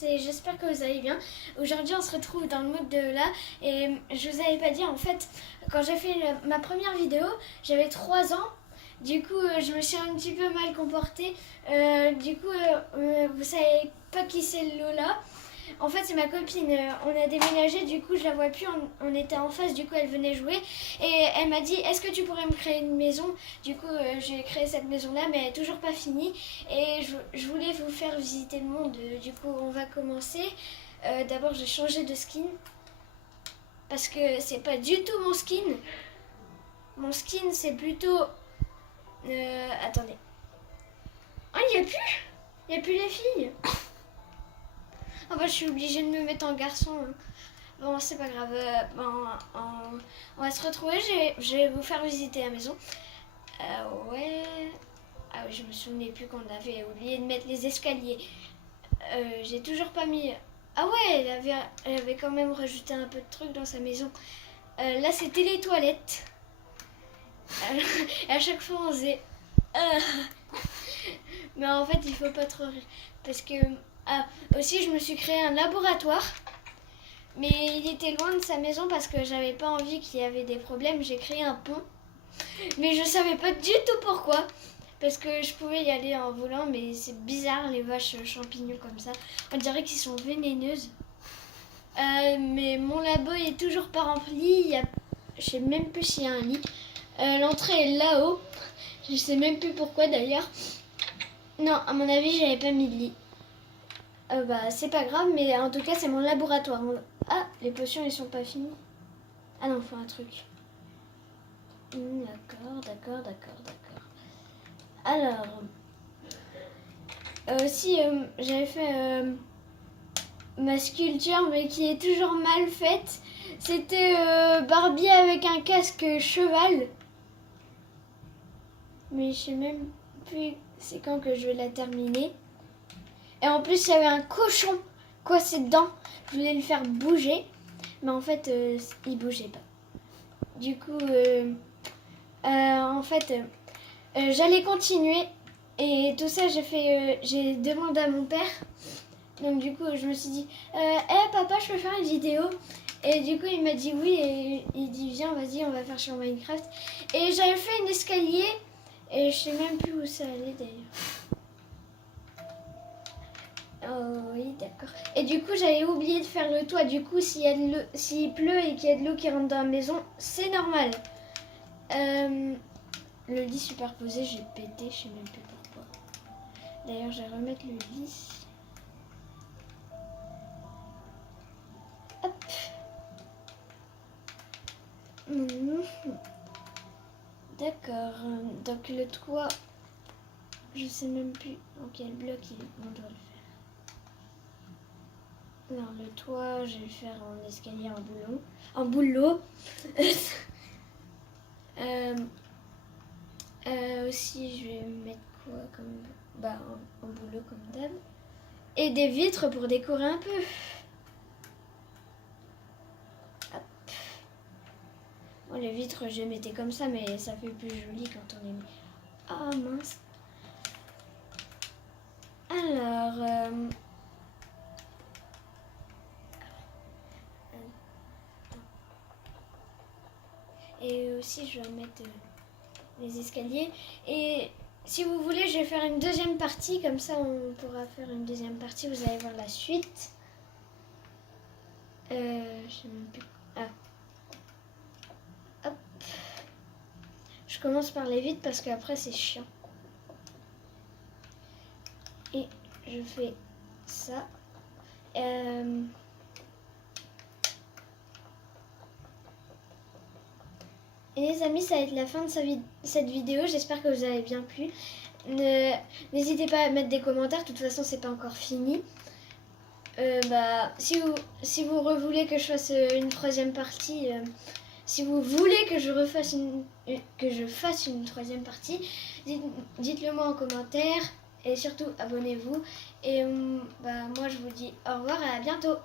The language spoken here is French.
J'espère que vous allez bien. Aujourd'hui, on se retrouve dans le mode de là. Et je vous avais pas dit, en fait, quand j'ai fait ma première vidéo, j'avais 3 ans. Du coup, je me suis un petit peu mal comportée. Vous savez pas qui c'est Lola. En fait, c'est ma copine. On a déménagé, du coup, je la vois plus. On était en face, du coup, elle venait jouer. Et elle m'a dit, est-ce que tu pourrais me créer une maison? Du coup, j'ai créé cette maison-là, mais elle n'est toujours pas finie. Et je voulais vous faire visiter le monde. Du coup, on va commencer. D'abord, j'ai changé de skin. Parce que c'est pas du tout mon skin. Mon skin, c'est plutôt... attendez. Oh, il n'y a plus! Il n'y a plus les filles! Oh bah, je suis obligée de me mettre en garçon. Bon, c'est pas grave. On va se retrouver. Je vais vous faire visiter la maison. Ouais. Ah oui, je me souvenais plus qu'on avait oublié de mettre les escaliers. J'ai toujours pas mis... Ah ouais, elle avait quand même rajouté un peu de trucs dans sa maison. Là, c'était les toilettes. À chaque fois, on faisait... Mais en fait, il faut pas trop rire. Parce que... Ah, aussi, je me suis créé un laboratoire. Mais il était loin de sa maison parce que j'avais pas envie qu'il y avait des problèmes. J'ai créé un pont. Mais je savais pas du tout pourquoi. Parce que je pouvais y aller en volant, mais c'est bizarre les vaches champignons comme ça. On dirait qu'ils sont vénéneuses. Mais mon labo est toujours pas rempli. Je sais même plus s'il y a un lit. L'entrée est là-haut. Je sais même plus pourquoi d'ailleurs. Non, à mon avis, j'avais pas mis de lit. Bah, c'est pas grave, mais en tout cas, c'est mon laboratoire. Ah, les potions, ils sont pas finis. Ah non, faut un truc. D'accord. Alors, aussi, j'avais fait ma sculpture, mais qui est toujours mal faite. C'était Barbie avec un casque cheval. Mais je sais même plus c'est quand que je vais la terminer. Et en plus, il y avait un cochon coincé dedans. Je voulais le faire bouger. Mais en fait, il bougeait pas. Du coup, j'allais continuer. Et tout ça, j'ai demandé à mon père. Donc du coup, je me suis dit, papa, je peux faire une vidéo. Et du coup, il m'a dit oui. Et il dit, viens, vas-y, on va faire sur Minecraft. Et j'avais fait un escalier. Et je sais même plus où ça allait d'ailleurs. Oh oui, d'accord. Et du coup, j'avais oublié de faire le toit. Du coup, s'il pleut et qu'il y a de l'eau qui rentre dans la maison, c'est normal. Le lit superposé, j'ai pété, je sais même plus pourquoi. D'ailleurs, je vais remettre le lit. Hop. D'accord. Donc le toit, je sais même plus en quel bloc on doit le faire. Alors le toit, je vais le faire en escalier en boulot. Aussi, je vais mettre quoi comme... Bah, en boulot comme d'hab. Et des vitres pour décorer un peu. Hop. Bon, les vitres, je les mettais comme ça, mais ça fait plus joli quand on les met. Ah, mince. Alors... Et aussi, je vais mettre les escaliers. Et si vous voulez, je vais faire une deuxième partie. Comme ça, on pourra faire une deuxième partie. Vous allez voir la suite. Je sais même plus. Ah. Hop. Je commence par les vides parce qu'après, c'est chiant. Et je fais ça. Et les amis, ça va être la fin de cette vidéo. J'espère que vous avez bien plu. N'hésitez pas à mettre des commentaires. De toute façon, c'est pas encore fini. Si vous voulez que je fasse une troisième partie, si vous voulez que je fasse une troisième partie, dites-le moi en commentaire. Et surtout, abonnez-vous. Et moi, je vous dis au revoir et à bientôt.